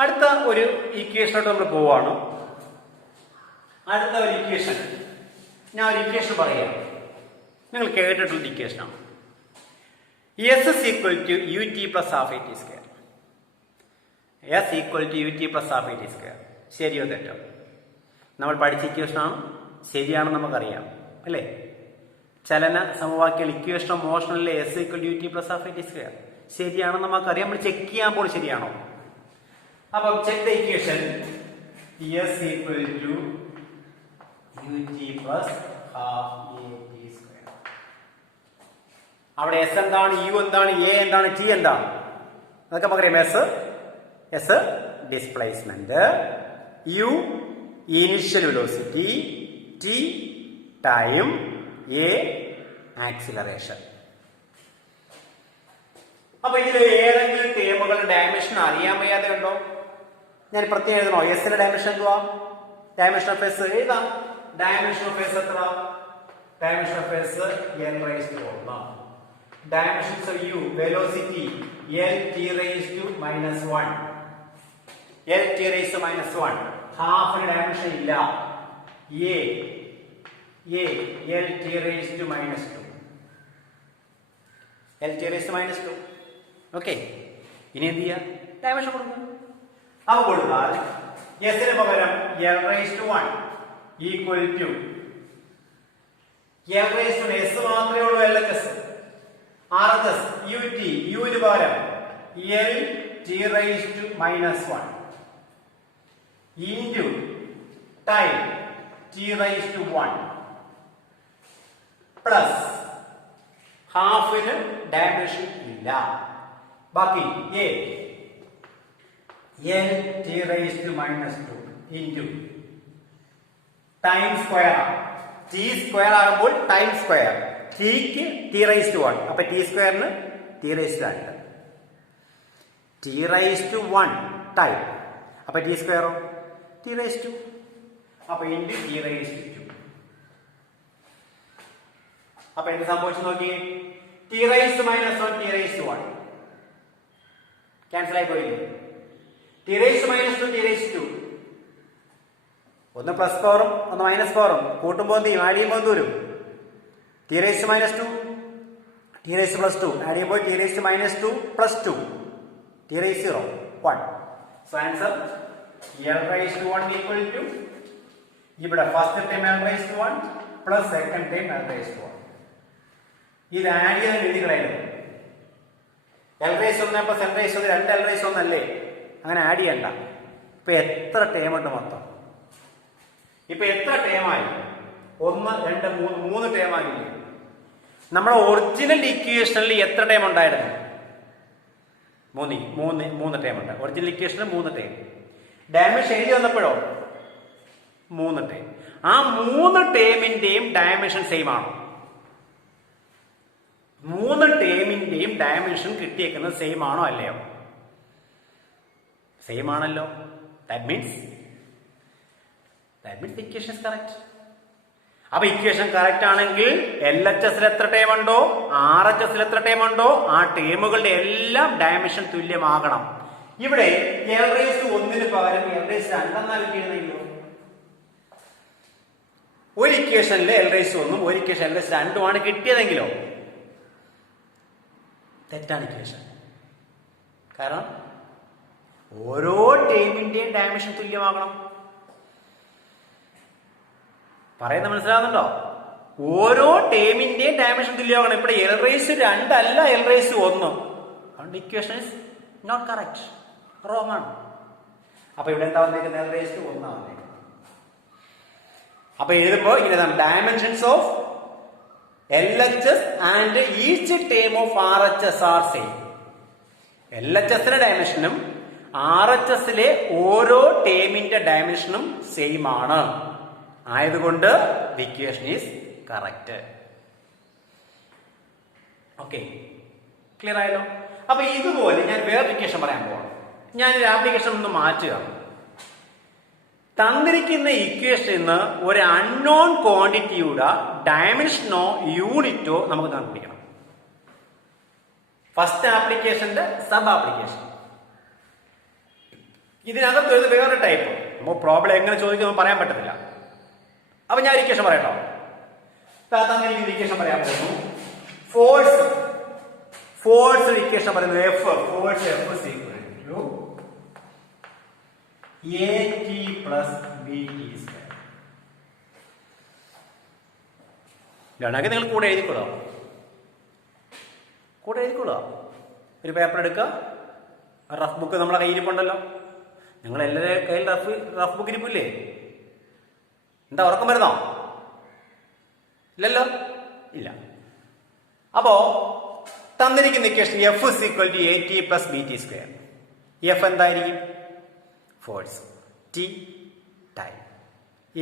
അടുത്ത ഒരു ഇക്വേഷനോട്ട് നമ്മൾ പോവാണ്. അടുത്ത ഒരു ഇക്വേഷൻ, ഞാൻ ഒരു ഇക്വേഷൻ പറയാം, നിങ്ങൾ കേട്ടിട്ടുള്ള ഇക്വേഷനാണ്. S is equal to ut plus half at square. S equal to ut plus half at square. ശരിയോ തെറ്റോ? നമ്മൾ പഠിച്ച ഇക്വേഷനാണ്, ശരിയാണെന്ന് നമുക്കറിയാം അല്ലേ? ചലന സമവാക്യ ഇക്വേഷൻ ഓഫ് മോഷനിലെ S equal to ut plus half at square ശരിയാണെന്ന് നമുക്കറിയാം. നമ്മൾ ചെക്ക് ചെയ്യാൻ പോലും ശരിയാണോ? അപ്പം check the equation. S equal to ut plus half at square. അവിടെ S എന്താണ്, U എന്താണ്, A എന്താണ്, T എന്താണ്, അതൊക്കെ നമുക്കറിയാം. S displacement, U initial velocity, T time, A acceleration. അപ്പൊ ഇതിൽ ഏതെങ്കിലും ടേമുകളുടെ ഡയമെൻഷൻ അറിയാൻ വയ്യാതെ ഉണ്ടോ? ഞാൻ പ്രത്യേകം എഴുതണോ? എസിന്റെ ഡയമെൻഷൻ എന്തുവാ? ഡയമെൻഷൻ ഓഫ് എസ് എഴുതാം. ഡയമെൻഷൻ ഓഫ് എസ് എത്ര? Dimension of S n raised to 1. Dimensions of U, velocity L t raised to minus 1. L t raised to minus 1. Half dimension ഇല്ല. A L t raised to minus 2. L t raised to minus 2. Okay, ഇനി എന്ത് ചെയ്യാം? Dimension കൊടുക്കും. അവ കൊടുത്താൽ എസിന് പകരം L raised to 1 equal to L raised to S മാത്രമേ ഉള്ളൂ. LHS RHS UT, യുവിന് പകരം L t raised to minus 1 into time t raised to 1 plus ഹാഫിന് dimension ഇല്ല. ബാക്കി A L t raised to minus 2 into time square. T square ആകുമ്പോൾ time square, Tക്ക് t raised to 1, അപ്പൊ T സ്ക്വയറിന് t raised to 2, t raised to 1 time, അപ്പൊ T സ്ക്വയറോ t raised to, അപ്പൊ into t raised to 2. അപ്പൊ എന്ത് സംഭവിച്ചു നോക്കിയേ? t raised to minus 1, t raised to 1 cancel ആയി പോയില്ലേ? t raised to minus 2, t raised to 2, ഒന്ന് പ്ലസ് പവറും ഒന്ന് മൈനസ് പവറും കൂട്ടുമ്പോൾ എന്ത് ചെയ്യും? ആഡ് ചെയ്യുമ്പോൾ എന്ത് വരും? t raised to minus 2, t raised to plus 2, add ചെയ്യുമ്പോൾ t raised to minus 2 plus 2, t raised to 0, 1. So answer L raised to 1 equal to, ഇവിടെ first time L raised to 1 plus second time L raised to 1. ഇത് add ചെയ്ത രീതികളായിരുന്നു. L raised to 1 plus L raised to 1 2 L raised to 1 അല്ലേ? അങ്ങനെ add ചെയ്യണ്ട. ഇപ്പൊ എത്ര term ഉണ്ട് മൊത്തം? ഇപ്പൊ എത്ര ടേമായി? 1 2 3 ടേം ആകില്ലേ? നമ്മുടെ ഒറിജിനൽ ഇക്വേഷനിൽ എത്ര ടേം ഉണ്ടായിരുന്നു? 3 ടേം ഉണ്ട്. ഒറിജിനൽ ഇക്വേഷനിൽ 3 ടേം. ഡയമെൻഷൻ എഴുതി വന്നപ്പോഴോ 3 ടേം. ആ 3 ടേമിന്റെയും ഡയമെൻഷൻ സെയിം ആണോ? 3 ടേമിന്റെയും ഡയമെൻഷൻ കിട്ടിയേക്കുന്നത് സെയിം ആണോ അല്ലയോ? സെയിം ആണല്ലോ. That means the equation is correct. അപ്പൊ ഇക്വേഷൻ കറക്റ്റ് ആണെങ്കിൽ LHS എത്ര ടേം ഉണ്ടോ, RHS എത്ര ടേം ഉണ്ടോ, ആ ടേമുകളുടെ എല്ലാം ഡയമെൻഷൻ തുല്യമാകണം. ഇവിടെ L raised to 1 പകരം L raised to 2 എന്നാ കിട്ടിയിരുന്നെങ്കിലോ? ഒരു ഇക്വേഷനിൽ L raised to 1 ഒരു ഇക്വേഷൻ L raised to 2 ആണ് കിട്ടിയതെങ്കിലോ? തെറ്റാണ് ഇക്വേഷൻ. കാരണം ഓരോ ടേമിന്റെയും ഡയമെൻഷൻ തുല്യമാകണം. പറയുന്നത് മനസ്സിലാകുന്നുണ്ടോ? ഓരോ ടേമിന്റെയും ഡയമെൻഷൻ തുല്യമാകണം. ഇവിടെ L raised to 2 അല്ല L raised to 1. അതുകൊണ്ട് equation is not correct, wrong ആണ്. അപ്പൊ ഇവിടെ എന്താ വന്നേക്കുന്നത്? L raised to 1 വന്നേക്കുന്നത്. അപ്പൊ എഴുതുമ്പോ ഇങ്ങനെ dimensions of LHS and each term of RHS are same. LHSന്റെ ഡയമെൻഷനും RHSലെ ഓരോ ടേമിന്റെ ഡയമെൻഷനും സെയിം ആണ്. ആയതുകൊണ്ട് the equation is correct. Okay, clear ആയല്ലോ? അപ്പൊ ഇതുപോലെ ഞാൻ വേറൊരു ഇക്വേഷൻ പറയാൻ പോവാം. ഞാൻ ഒരു ആപ്ലിക്കേഷൻ ഒന്ന് മാറ്റുക. തന്നിരിക്കുന്ന ഇക്വേഷനിൽ നിന്ന് ഒരു അൺനോൺ ക്വാണ്ടിറ്റിയുടെ ഡയമെൻഷനോ യൂണിറ്റോ നമുക്ക് കണ്ടുപിടിക്കണം. ഫസ്റ്റ് ആപ്ലിക്കേഷന്റെ സബ് ആപ്ലിക്കേഷൻ. ഇതിനകത്ത് വരുന്ന വേറൊരു ടൈപ്പ്. നമ്മൾ പ്രോബ്ലം എങ്ങനെ ചോദിക്കുമെന്ന് പറയാൻ പറ്റത്തില്ല. അപ്പൊ ഞാൻ ഇക്വേഷൻ പറയട്ടോ. തന്നിരിക്കുന്ന ഇക്വേഷൻ പറയാൻ പോകുന്നു. ഫോഴ്സ് ഇക്വേഷൻ പറയുന്നത് force F is equal to AT plus BT square. ഇതാണെങ്കിൽ നിങ്ങൾ കൂടെ എഴുതിക്കൊള്ളാം. ഒരു പേപ്പർ എടുക്കുക. റഫ് ബുക്ക് നമ്മളെ കയ്യിരിപ്പുണ്ടല്ലോ. നിങ്ങൾ എല്ലാവരും കയ്യിൽ റഫ് ബുക്ക് ഇരിപ്പില്ലേ? എന്താ ഉറക്കം വരുന്നോ? ഇല്ലല്ലോ, ഇല്ല. അപ്പോ തന്നിരിക്കുന്ന equation F is equal to AT plus BT square. F എന്തായിരിക്കും? Force. T time.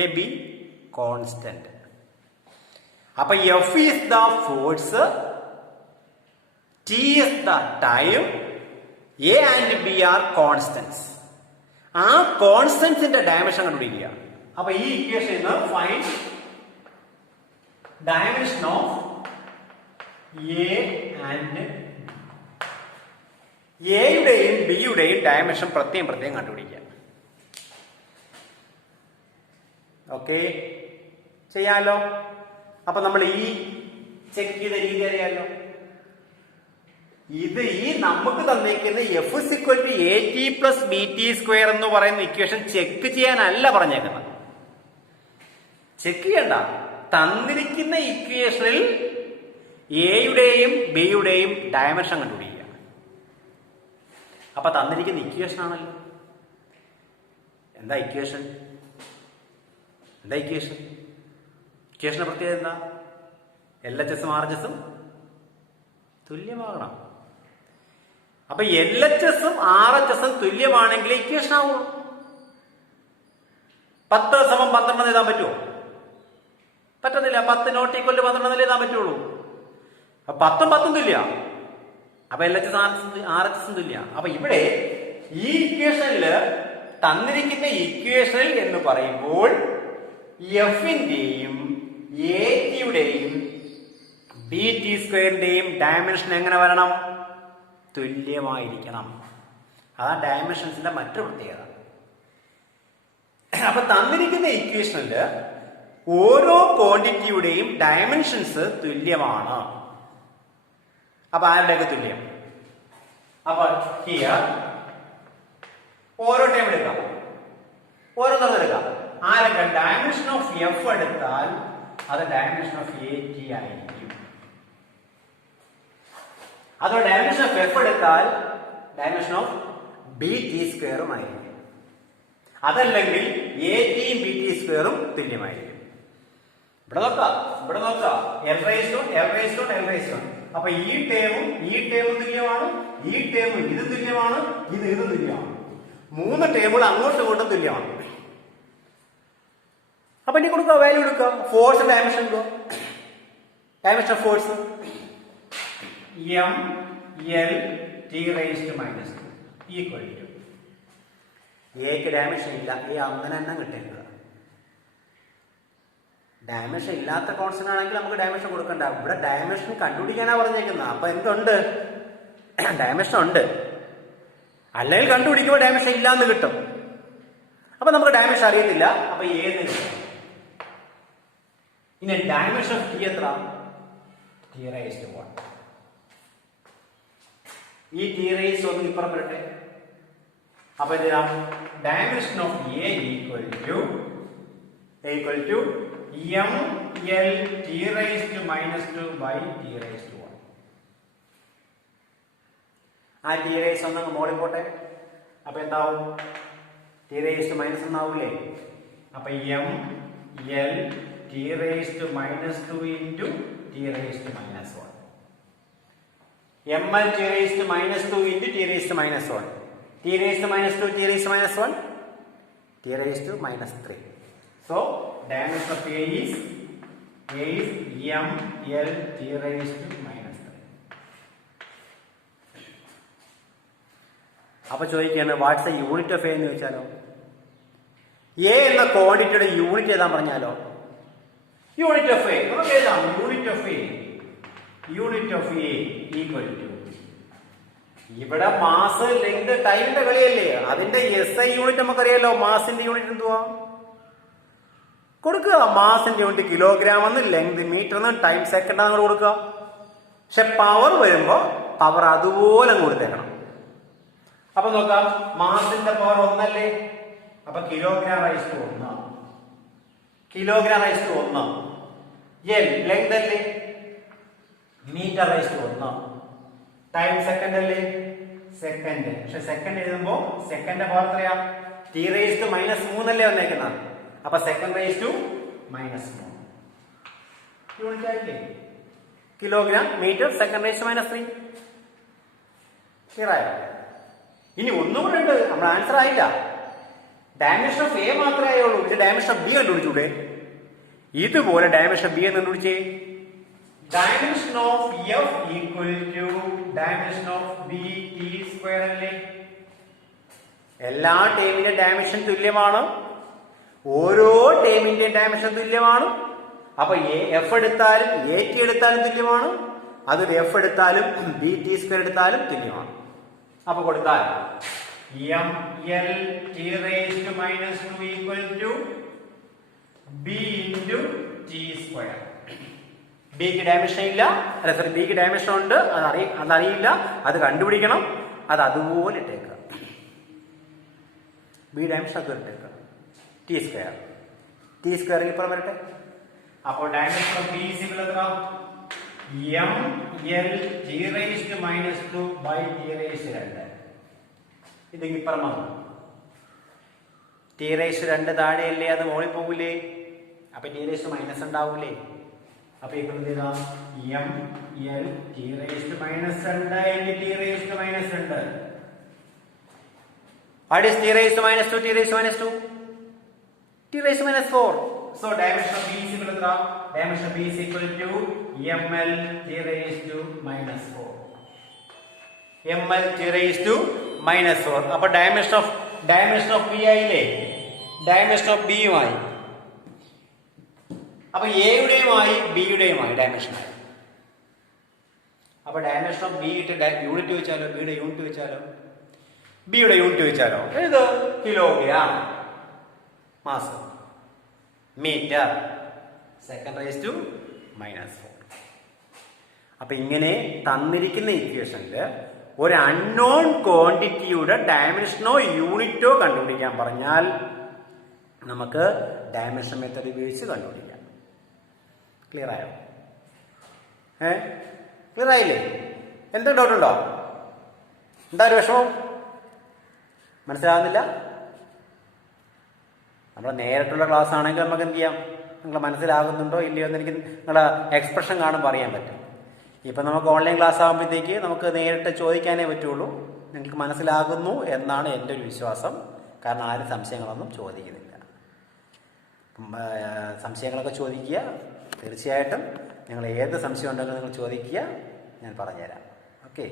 AB constant. അപ്പൊ F is the force, T is the time, A and B are constants. ആ കോൺസ്റ്റന്റ്സിന്റെ ഡയമെൻഷൻ കണ്ടുപിടിക്കുക. അപ്പൊ ഈ equation find dimension of A and എയുടെയും ബിയുടെയും dimension പ്രത്യേകം കണ്ടുപിടിക്കുക. Okay, ചെയ്യാലോ. അപ്പൊ നമ്മൾ ഈ ചെക്ക് ചെയ്ത രീതി അറിയാലോ. ഇത് ഈ നമുക്ക് തന്നിരിക്കുന്ന F is equal to AT plus BT square എന്ന് പറയുന്ന ഇക്വേഷൻ ചെക്ക് ചെയ്യാനല്ല പറഞ്ഞേക്കുന്നത്. ചെക്ക് ചെയ്യണ്ട. തന്നിരിക്കുന്ന ഇക്വേഷനിൽ എയുടെയും ബിയുടെയും ഡയമെൻഷൻ കണ്ടുപിടിക്കുക. അപ്പൊ തന്നിരിക്കുന്ന ഇക്വേഷൻ ആണല്ലോ. എന്താ ഇക്വേഷൻ? ഇക്വേഷന്റെ പ്രത്യേകത എന്താ? LHS ഉം RHS ഉം തുല്യമാകണം. അപ്പൊ LHS ഉം RHS ഉം തുല്യമാണെങ്കിൽ ഇക്വേഷൻ ആവുള്ളൂ. 10 = 12 എഴുതാൻ പറ്റുമോ? പറ്റത്തില്ല. 10 ≠ 12 എഴുതാൻ പറ്റുള്ളൂ. 10 ഉം 10 ഉം തുല്യ. അപ്പൊ LHS RHS ഉം തുല്യ. അപ്പൊ ഇവിടെ ഈ ഇക്വേഷനില് തന്നിരിക്കുന്ന ഇക്വേഷനിൽ എന്ന് പറയുമ്പോൾ എഫിന്റെയും എയുടെയും BT സ്ക്വയറിന്റെയും ഡയമെൻഷൻ എങ്ങനെ വരണം? തുല്യമായിരിക്കണം. അതാണ് ഡയമെൻഷൻസിന്റെ മറ്റൊരു പ്രത്യേകത. അപ്പൊ തന്നിരിക്കുന്ന ഇക്വേഷനില് ഓരോ ക്വാണ്ടിറ്റിയുടെയും ഡയമെൻഷൻസ് തുല്യമാണ്. അപ്പൊ ആരുടെയൊക്കെ തുല്യം? അപ്പൊ ഹിയർ ഓരോ ടൈം എടുക്കാം, ഓരോന്നും എടുക്കാം. ആരൊക്കെ? ഡയമെൻഷൻ ഓഫ് എഫ് എടുത്താൽ അത് ഡയമെൻഷൻ ഓഫ് AT ആയിരിക്കും. അതോ ഡയമെൻഷൻ ഓഫ് എഫ് എടുത്താൽ ഡയമെൻഷൻ ഓഫ് BT സ്ക്വയറും ആയിരിക്കും. അതല്ലെങ്കിൽ AT യും BT സ്ക്വയറും തുല്യമായിരിക്കും. ഇവിടെ നോക്കാം. L raised on L raised on L raised on. അപ്പൊ ഈ ടേമും തുല്യമാണ്, ഈ ടേമും ഇത് തുല്യമാണ്, ഇത് തുല്യമാണ്. 3 ടേമുകൾ അങ്ങോട്ടും ഇങ്ങോട്ടും തുല്യമാണ്. അപ്പൊ ഇനി കൊടുക്കുക, വാല്യൂ എടുക്കുക. Force dimension dimension of force MLT raised to -2 equal to എക്ക് ഡയമെൻഷൻ ഇല്ല. അങ്ങനെ തന്നെ കിട്ടേണ്ടത്. ഡയമെൻഷൻ ഇല്ലാത്ത കോൺസ്റ്റന്റ് ആണെങ്കിൽ നമുക്ക് ഡയമെൻഷൻ കൊടുക്കണ്ട. ഇവിടെ ഡയമെൻഷൻ കണ്ടുപിടിക്കാനാ പറഞ്ഞേക്കുന്നത്. അപ്പൊ എന്തുണ്ട്? ഡയമെൻഷൻ ഉണ്ട്. അല്ലെങ്കിൽ കണ്ടുപിടിക്കുമ്പോൾ ഡയമെൻഷൻ ഇല്ലാന്ന് കിട്ടും. അപ്പൊ നമുക്ക് ഡയമെൻഷൻ അറിയത്തില്ല. അപ്പൊ ഏന്ന് കിട്ടും. ഇനി ഡയമെൻഷൻ ഓഫ് T എത്ര? T raised to 1. ഈ T raised to 1 ഇപ്പുറം വരട്ടെ. അപ്പൊ dimension of A equal to MLT raised to -2 by T raised to 1. ആ T raised ഒന്ന് മോളിൽ പോട്ടെ. അപ്പൊ എന്താവും? T raised to -1 ആവൂലേ? അപ്പൊ MLT raised to -2 into T raised to -1. MLT raised to -2 into T raised to -1. T raised to -2, T raised to -1, T raised to -3. So dimension of A is MLT raised to -3. അപ്പൊ ചോദിക്കുകയാണ് what's a unit of A എന്ന് ചോദിച്ചാലോ? A എന്ന ക്വാണ്ടിറ്റിയുടെ unit ഏതാ പറഞ്ഞാലോ? Unit of A നമുക്ക് എഴുതാം. Unit of A equal to ഇവിടെ മാസ് ലെങ്ത് ടൈമിന്റെ കളിയല്ലേ, അതിന്റെ SI യൂണിറ്റ് നമുക്കറിയാലോ. മാസിന്റെ യൂണിറ്റ് എന്തുവാ കൊടുക്കുക? മാസിന്റെ യൂണിറ്റ് കിലോഗ്രാം എന്ന്, ലെങ്ത് മീറ്റർ എന്ന്, ടൈം സെക്കൻഡ് ആണ് കൊടുക്കുക. പക്ഷെ പവർ വരുമ്പോ പവർ അതുപോലെ അങ്ങ് കൊടുത്തേക്കണം. അപ്പൊ നോക്കാം, മാസിന്റെ പവർ 1 അല്ലേ, അപ്പൊ kilogram raise to 1, kilogram raise to 1. Length അല്ലേ, metre raise to 1. Time second അല്ലേ, സെക്കൻഡ്. പക്ഷെ സെക്കൻഡ് എഴുതുമ്പോ സെക്കൻഡ് പവർ എത്രയാ? ടി റൈസ് ടു -3 അല്ലേ വന്നേക്കുന്നത്. അപ്പൊ സെക്കൻഡ് റൈസ് ടു -3 യൂണിറ്റ് ആയില്ലേ? Kilogram metre second raise to -3. Clear ആയോ? ഇനി ഒന്നും കൂടെ ഉണ്ട്, നമ്മുടെ ആൻസർ ആയില്ല. ഡയമെൻഷൻ ഓഫ് എ മാത്രമേ ആയുള്ളൂ. ഇത് ഡയമെൻഷൻ ഓഫ് ബി കണ്ടുപിടിച്ചൂടെ? ഇതുപോലെ ഡയമെൻഷൻ ഓഫ് ബി എന്ന് കണ്ടുപിടിച്ചേ. Dimension of F equal to dimension of B T square അല്ലേ? എല്ലാ ടേമിന്റെ ഡയമെൻഷൻ തുല്യമാണ്, ഓരോ ടേമിന്റെ ഡയമെൻഷൻ തുല്യമാണ്. അപ്പൊ എഫ് എടുത്താലും എ ടി എടുത്താലും തുല്യമാണ്, അതൊരു എഫ് എടുത്താലും ബി ടി സ്ക്വയർ എടുത്താലും തുല്യമാണ്. അപ്പൊ കൊടുത്താൽ M L T raise to -2 equal to B into T square. ബിക്ക് ഡയമെൻഷൻ ഇല്ല, അല്ല സോറി, ബിക്ക് ഡയമെൻഷൻ ഉണ്ട്, അതറിയില്ല, അത് കണ്ടുപിടിക്കണം. അത് അതുപോലെ ഇട്ടേക്കുക, ബി ഡയമെൻഷൻ അതുപോലെ ഇട്ടേക്കുക. ടി സ്ക്വയർ, ടി സ്ക്വയറിൽ ഇപ്പുറം വരട്ടെ. അപ്പോൾ dimension of B is equal എത്ര? M L T raise to -2 by T raise 2. ഇത് ഇപ്പുറം വന്നു. ടി റേസ് 2 താഴെയല്ലേ, അത് മുകളിൽ പോകൂലേ, അപ്പൊ ടി റേസ് മൈനസ് ഉണ്ടാവൂലേ. അപ്പൊ ഇപ്പൊ എന്ത് M L T raise to -2 T raise to -2. What is t raised to -2? T raised to -2? T raised to -4. So dimension of B is equal to dimension of B is equal to ml t raised to -4. ml t raised to -4. അപ്പൊ dimension of B ആയില്ലേ, dimension of B യുമായി. അപ്പൊ A യുടെയുമായി B യുടെയുമായി dimension ആയി. അപ്പൊ dimension of B യുടെ unit വെച്ചാലോ, B യുടെ യൂണിറ്റ് വെച്ചാലോ, B യുടെ യൂണിറ്റ് വെച്ചാലോ, ഏത്? Kilogram, mass, metre, second raise to -4. അപ്പൊ ഇങ്ങനെ തന്നിരിക്കുന്ന ഇക്വേഷനില് ഒരു അൺനോൺ ക്വാണ്ടിറ്റിയുടെ ഡയമെൻഷനോ യൂണിറ്റോ കണ്ടുപിടിക്കാൻ പറഞ്ഞാൽ നമുക്ക് ഡയമെൻഷൻ മെത്തേഡ് ഉപയോഗിച്ച് കണ്ടുപിടിക്കാം. ക്ലിയർ ആയോ? ക്ലിയർ ആയില്ലേ? എന്തെങ്കിലും ഡൗട്ട് ഉണ്ടോ? എന്താ ഒരു വിഷമം? മനസ്സിലാകുന്നില്ല? നമ്മൾ നേരിട്ടുള്ള ക്ലാസ് ആണെങ്കിൽ നമുക്ക് എന്ത് ചെയ്യാം, നിങ്ങൾ മനസ്സിലാകുന്നുണ്ടോ ഇല്ലയോ എന്ന് എനിക്ക് നിങ്ങളുടെ എക്സ്പ്രഷൻ കാണുമ്പോൾ അറിയാൻ പറ്റും. ഇപ്പം നമുക്ക് ഓൺലൈൻ ക്ലാസ് ആകുമ്പോഴത്തേക്ക് നമുക്ക് നേരിട്ട് ചോദിക്കാനേ പറ്റുള്ളൂ. നിങ്ങൾക്ക് മനസ്സിലാകുന്നു എന്നാണ് എൻ്റെ ഒരു വിശ്വാസം. കാരണം ആരും സംശയങ്ങളൊന്നും ചോദിക്കുന്നില്ല. സംശയങ്ങളൊക്കെ ചോദിക്കുക. തീർച്ചയായിട്ടും നിങ്ങൾ ഏത് സംശയം ഉണ്ടെങ്കിലും നിങ്ങൾ ചോദിക്കുക, ഞാൻ പറഞ്ഞുതരാം. ഓക്കെ.